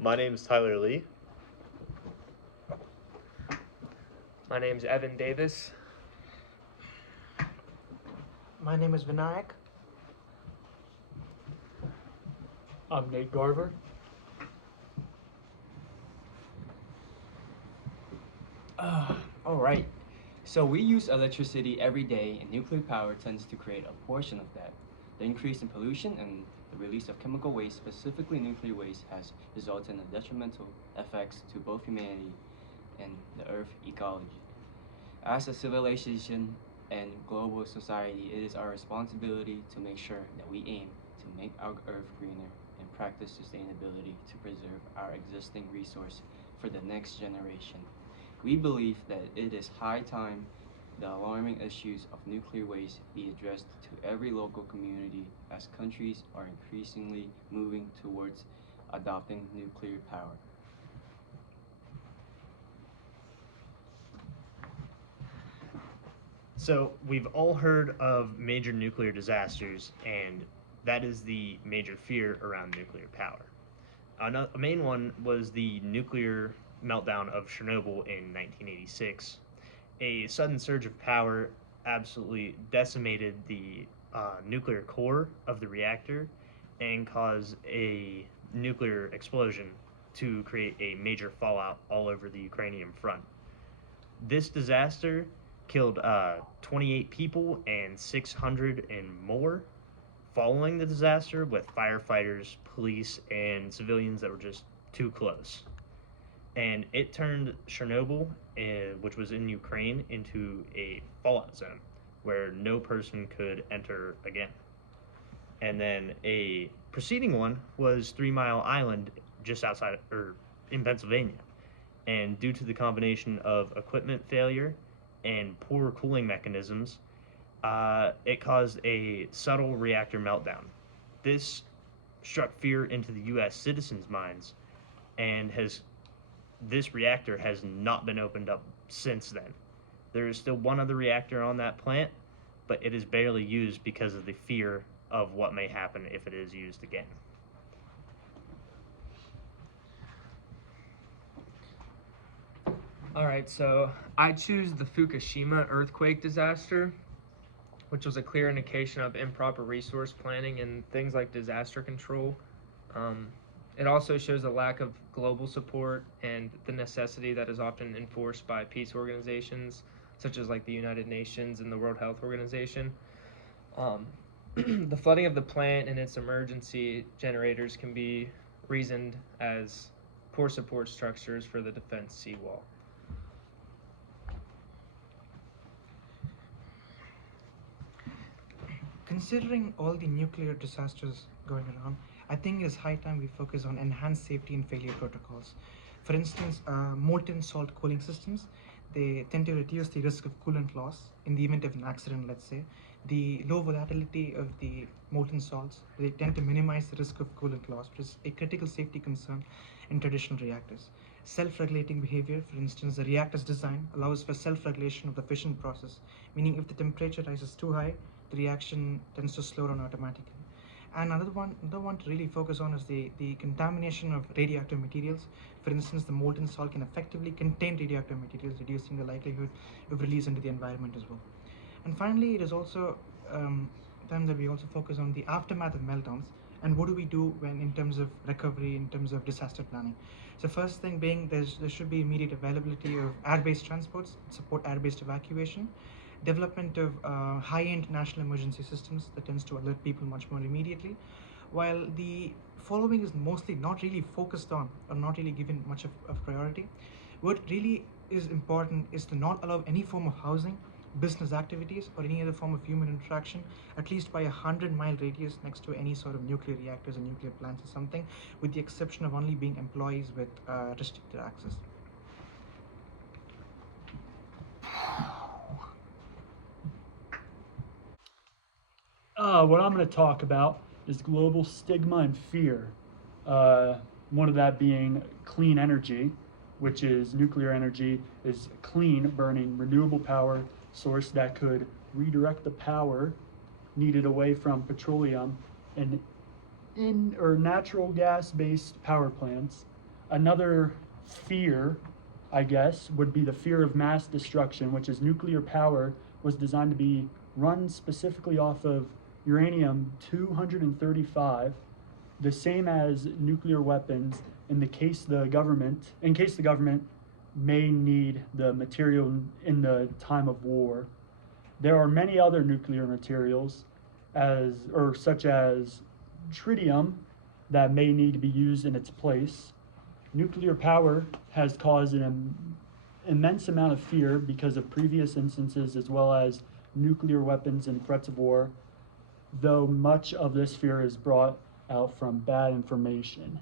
My name is Tyler Lee. My name's Evan Davis. My name is Vinayak. I'm Nate Garver. All right. So we use electricity every day, and nuclear power tends to create a portion of that. The increase in pollution and the release of chemical waste, specifically nuclear waste, has resulted in detrimental effects to both humanity and the Earth ecology. As a civilization and global society, it is our responsibility to make sure that we aim to make our Earth greener and practice sustainability to preserve our existing resource for the next generation. We believe that it is high time the alarming issues of nuclear waste be addressed to every local community as countries are increasingly moving towards adopting nuclear power. So, we've all heard of major nuclear disasters, and that is the major fear around nuclear power. A main one was the nuclear meltdown of Chernobyl in 1986. A sudden surge of power absolutely decimated the nuclear core of the reactor and caused a nuclear explosion to create a major fallout all over the Ukrainian front. This disaster killed 28 people and 600 and more following the disaster, with firefighters, police, and civilians that were just too close. And it turned Chernobyl, which was in Ukraine, into a fallout zone where no person could enter again. And then a preceding one was 3 Mile Island, just outside or in Pennsylvania. And due to the combination of equipment failure and poor cooling mechanisms, it caused a subtle reactor meltdown. This struck fear into the U.S. citizens' minds, and this reactor has not been opened up since then. There is still one other reactor on that plant, but it is barely used because of the fear of what may happen if it is used again. Alright, so I choose the Fukushima earthquake disaster, which was a clear indication of improper resource planning and things like disaster control. It also shows a lack of global support and the necessity that is often enforced by peace organizations, such as like the United Nations and the World Health Organization. The flooding of the plant and its emergency generators can be reasoned as poor support structures for the defense seawall. Considering all the nuclear disasters going around, I think it's high time we focus on enhanced safety and failure protocols. For instance, molten salt cooling systems, they tend to reduce the risk of coolant loss in the event of an accident, let's say. The low volatility of the molten salts, they tend to minimize the risk of coolant loss, which is a critical safety concern in traditional reactors. Self-regulating behavior, for instance, the reactor's design allows for self-regulation of the fission process, meaning if the temperature rises too high, the reaction tends to slow down automatically. And another one to really focus on is the contamination of radioactive materials. For instance, the molten salt can effectively contain radioactive materials, reducing the likelihood of release into the environment as well. And finally, it is also time that we also focus on the aftermath of meltdowns and what do we do when in terms of recovery, in terms of disaster planning. So first thing being, there should be immediate availability of air-based transports, support air-based evacuation, development of high-end national emergency systems that tends to alert people much more immediately, while the following is mostly not really focused on or not really given much of priority. What really is important is to not allow any form of housing, business activities, or any other form of human interaction at least by 100-mile radius next to any sort of nuclear reactors or nuclear plants or something, with the exception of only being employees with restricted access. What I'm going to talk about is global stigma and fear. Uh, One of that being clean energy, which is nuclear energy, is clean, burning, renewable power source that could redirect the power needed away from petroleum and in or natural gas-based power plants. Another fear, I guess, would be the fear of mass destruction, which is nuclear power was designed to be run specifically off of uranium 235, the same as nuclear weapons in case the government may need the material in the time of war. There are many other nuclear materials such as tritium that may need to be used in its place. Nuclear power has caused an immense amount of fear because of previous instances as well as nuclear weapons and threats of war, though much of this fear is brought out from bad information.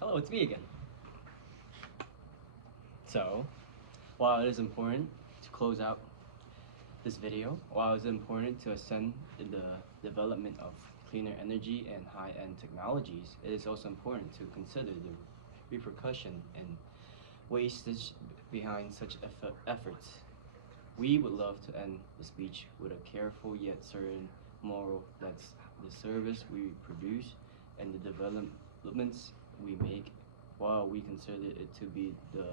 Hello, it's me again. So, while it is important to close out this video, while it is important to ascend in the development of cleaner energy and high-end technologies, it is also important to consider the repercussion and wastage behind such efforts. We would love to end the speech with a careful yet certain moral that's the service we produce and the developments we make, while we consider it to be the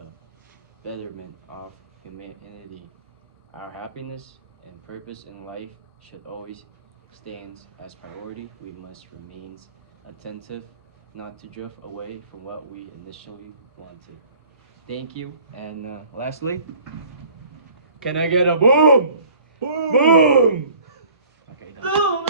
betterment of humanity. Our happiness and purpose in life should always stand as priority. We must remain attentive, not to drift away from what we initially wanted. Thank you, and lastly, can I get a boom? Boom! Okay, done.